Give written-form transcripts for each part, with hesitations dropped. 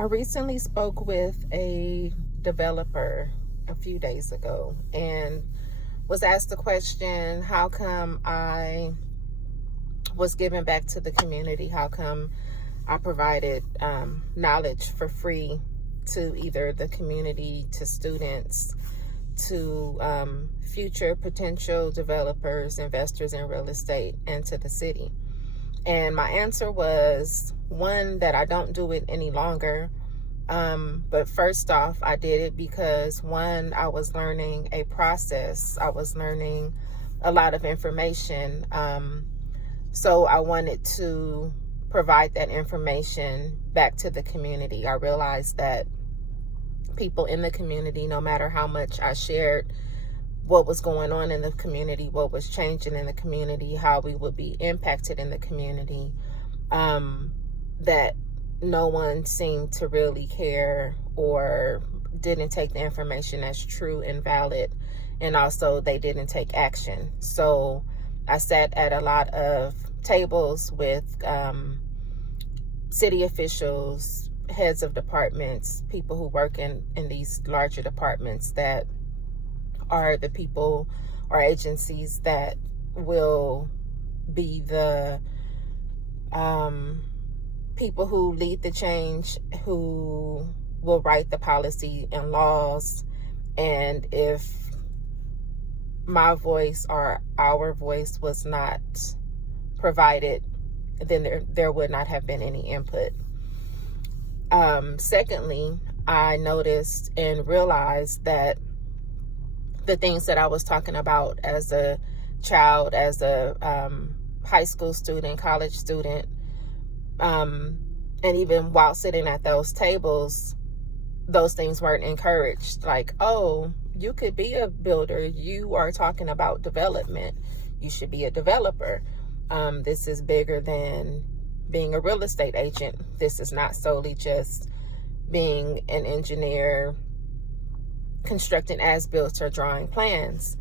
I recently spoke with a developer a few days ago and was asked the question, how come I was giving back to the community? How come I provided knowledge for free to either the community, to students, to future potential developers, investors in real estate, and to the city? And my answer was, one, that I don't do it any longer. But first off, I did it because, one, I was learning a process. I was learning a lot of information. So I wanted to provide that information back to the community. I realized that people in the community, no matter how much I shared what was going on in the community, what was changing in the community, how we would be impacted in the community, that no one seemed to really care or didn't take the information as true and valid. And also they didn't take action. So I sat at a lot of tables with city officials, heads of departments, people who work in these larger departments that are the people or agencies that will be the people who lead the change, who will write the policy and laws. And if my voice or our voice was not provided, then there would not have been any input. Secondly, I noticed and realized that the things that I was talking about as a child, as a high school student, college student, and even while sitting at those tables, those things weren't encouraged. Like, oh, you could be a builder. You are talking about development. You should be a developer. This is bigger than being a real estate agent. This is not solely just being an engineer, constructing as-built or drawing plans.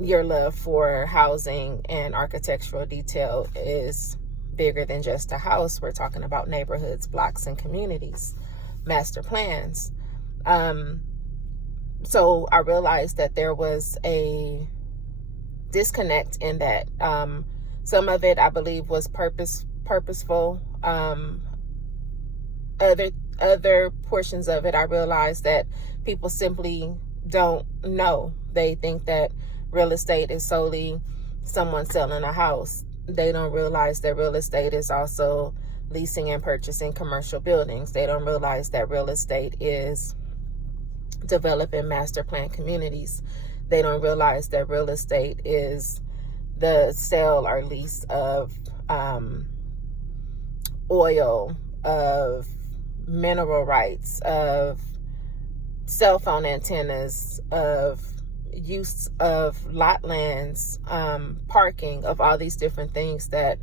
Your love for housing and architectural detail is bigger than just a house. We're talking about neighborhoods, blocks, and communities, master plans. So I realized that there was a disconnect in that. Some of it, I believe, was purposeful. Other portions of it, I realized that people simply don't know. They think that real estate is solely someone selling a house. They don't realize that real estate is also leasing and purchasing commercial buildings. They don't realize that real estate is developing master plan communities. They don't realize that real estate is the sale or lease of oil, of mineral rights, of cell phone antennas, of use of lot lands, parking, of all these different things that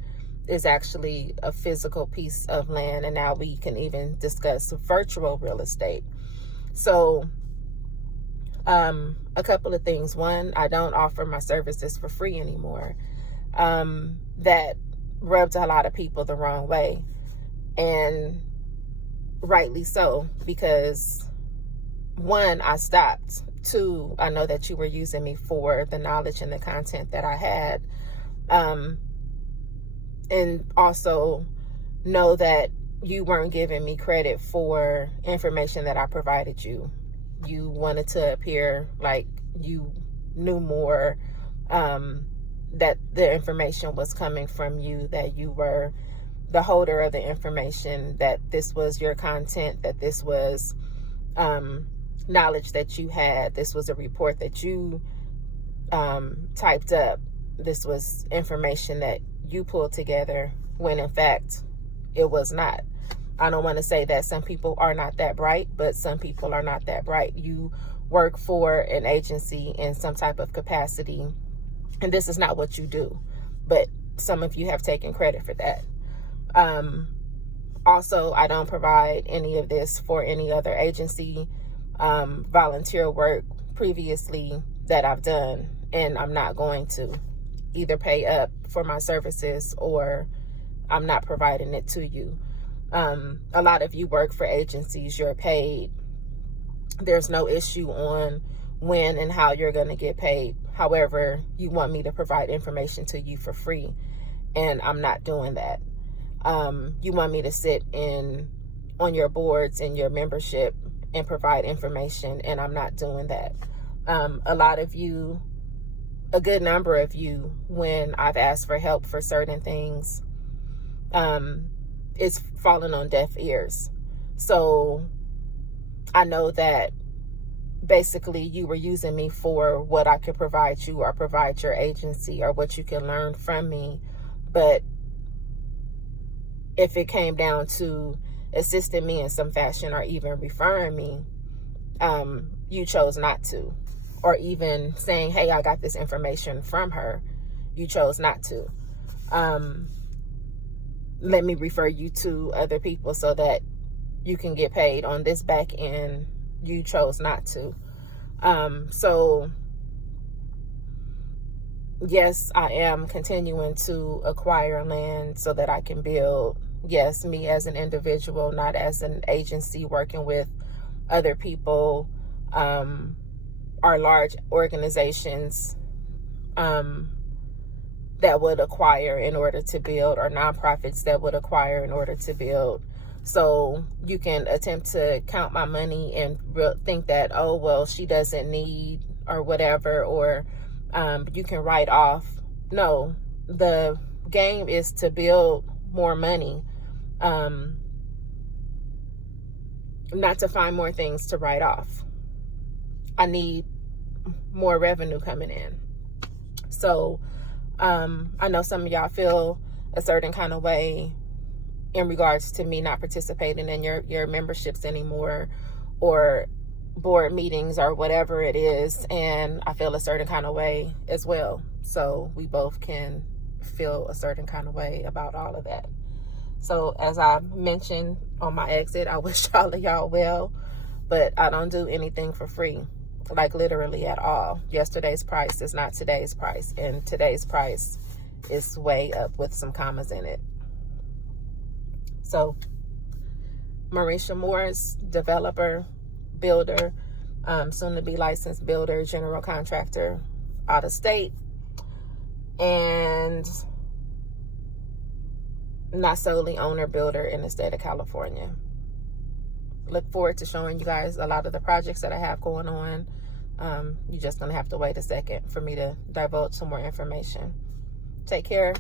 is actually a physical piece of land. And now we can even discuss virtual real estate. So a couple of things. One, I don't offer my services for free anymore. That rubbed a lot of people the wrong way. And rightly so, because one, I stopped. Two, I know that you were using me for the knowledge and the content that I had. And also know that you weren't giving me credit for information that I provided you. You wanted to appear like you knew more, that the information was coming from you, that you were the holder of the information, that this was your content, that this was knowledge that you had, this was a report that you typed up, this was information that you pulled together, when in fact it was not. I don't want to say that some people are not that bright, but some people are not that bright. You work for an agency in some type of capacity, and this is not what you do, but some of you have taken credit for that. Also, I don't provide any of this for any other agency, volunteer work previously that I've done, and I'm not going to either pay up for my services or I'm not providing it to you. A lot of you work for agencies, you're paid. There's no issue on when and how you're going to get paid. However, you want me to provide information to you for free, and I'm not doing that. You want me to sit on your boards and your membership and provide information, and I'm not doing that. A lot of you, a good number of you, when I've asked for help for certain things, it's fallen on deaf ears. So I know that basically you were using me for what I could provide you or provide your agency or what you can learn from me. But if it came down to assisting me in some fashion or even referring me, you chose not to. Or even saying, hey, I got this information from her. You chose not to. Let me refer you to other people so that you can get paid on this back end. You chose not to. So yes, I am continuing to acquire land so that I can build. Yes, me as an individual, not as an agency working with other people, or large organizations that would acquire in order to build, or nonprofits that would acquire in order to build. So you can attempt to count my money and think that, oh, well, she doesn't need or whatever, or you can write off. No, the game is to build more money, not to find more things to write off. I need more revenue coming in. So I know some of y'all feel a certain kind of way in regards to me not participating in your memberships anymore, or board meetings, or whatever it is. And I feel a certain kind of way as well. So we both can feel a certain kind of way about all of that. So as I mentioned on my exit, I wish all of y'all well, but I don't do anything for free, like literally at all. Yesterday's price is not today's price, and today's price is way up with some commas in it. So Marisha Morris, developer, builder, soon to be licensed builder, general contractor, out of state, and not solely owner builder in the state of California. Look forward to showing you guys a lot of the projects that I have going on. You're just gonna have to wait a second for me to divulge some more information. Take care.